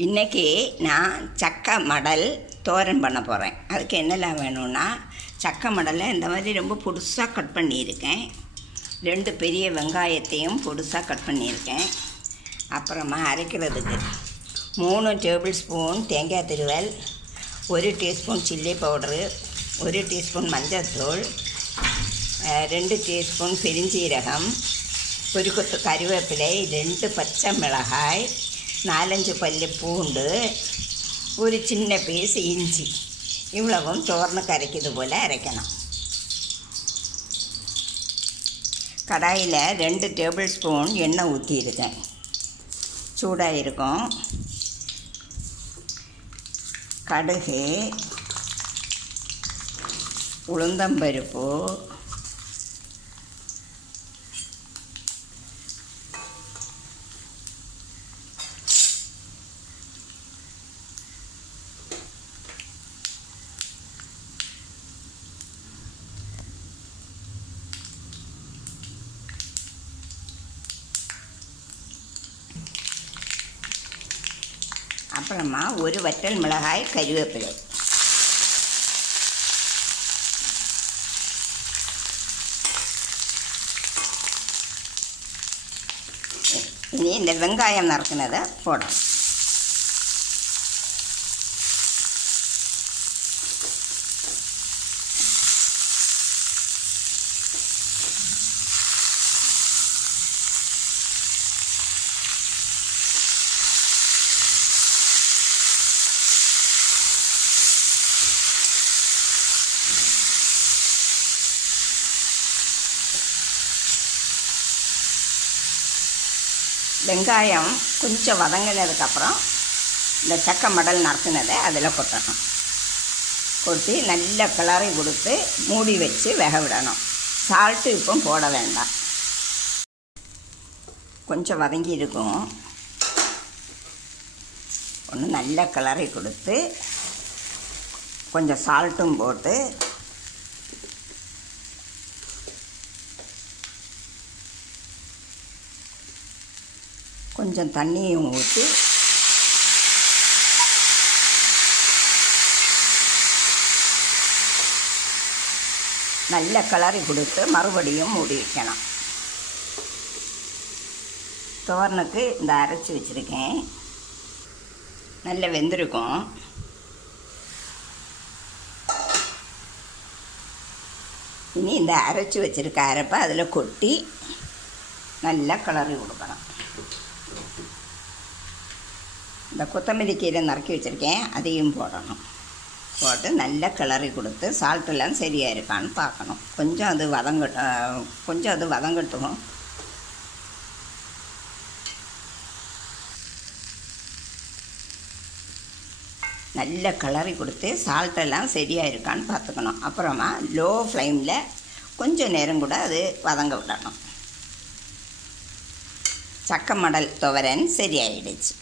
இன்றைக்கி நான் சக்கை மடல் தோரன் பண்ண போகிறேன். அதுக்கு என்னெல்லாம் வேணும்னா, சக்கை மடலை இந்த மாதிரி ரொம்ப பொடுசாக கட் பண்ணியிருக்கேன். 2 பெரிய வெங்காயத்தையும் பொடுசாக கட் பண்ணியிருக்கேன். அப்புறமா அரைக்கிறதுக்கு 3 டேபிள் ஸ்பூன் தேங்காய் திருவல், 1 டீஸ்பூன் சில்லி பவுடரு, 1 டீஸ்பூன் மஞ்சள்தூள், 2 டீஸ்பூன் பெருஞ்சீரகம், 1 கொத்து கருவேப்பிலை, 2 பச்சை மிளகாய், 4-5 பல்லு பூண்டு, ஒரு சின்ன பீஸ் இஞ்சி. இவ்வளவும் தோரனுக்கு அரைக்கிறது போல் அரைக்கணும். கடாயில் 2 டேபிள் ஸ்பூன் எண்ணெய் ஊற்றியிருக்கேன். சூடாக இருக்கும். கடுகு, உளுந்தம்பருப்பு, அப்புறமா 1 வற்றல் மிளகாய், கருவேப்பிலை. இனி இந்த வெங்காயம் நறுக்குனதை போடணும். வெங்காயம் கொஞ்சம் வதங்கினதுக்கப்புறம் இந்த சக்கை மடல் நறுக்குனதை அதில் கொட்டணும். கொட்டி நல்ல கிளறி கொடுத்து மூடி வச்சு வேக விடணும். சால்ட்டு இப்போ போட வேண்டாம். கொஞ்சம் வதங்கி இருக்கும். ஒன்று நல்ல கிளறி கொடுத்து கொஞ்சம் சால்ட்டும் போட்டு கொஞ்சம் தண்ணியும் ஊற்றி நல்ல கிளறி கொடுத்து மறுபடியும் மூடி வைக்கணும். தோரனுக்கு இந்த அரைச்சி வச்சுருக்கேன். நல்ல வெந்திருக்கும். இனி இந்த அரைச்சி வச்சுருக்க அரைப்பை அதில் கொட்டி நல்லா கிளறி கொடுக்கணும். இந்த கொத்தமல்லி கீரை நறுக்கி வச்சுருக்கேன், அதையும் போடணும். போட்டு நல்லா கிளறி கொடுத்து சால்ட்டெல்லாம் சரியாக இருக்கான்னு பார்க்கணும். கொஞ்சம் அது வதங்கட்டும். நல்ல கிளறி கொடுத்து சால்ட்டெல்லாம் சரியாக இருக்கான்னு பார்த்துக்கணும். அப்புறமா லோ ஃப்ளேமில் கொஞ்சம் நேரம் கூட அது வதங்க விடணும். சக்கை மடல் துவரன் சரியாயிடுச்சு.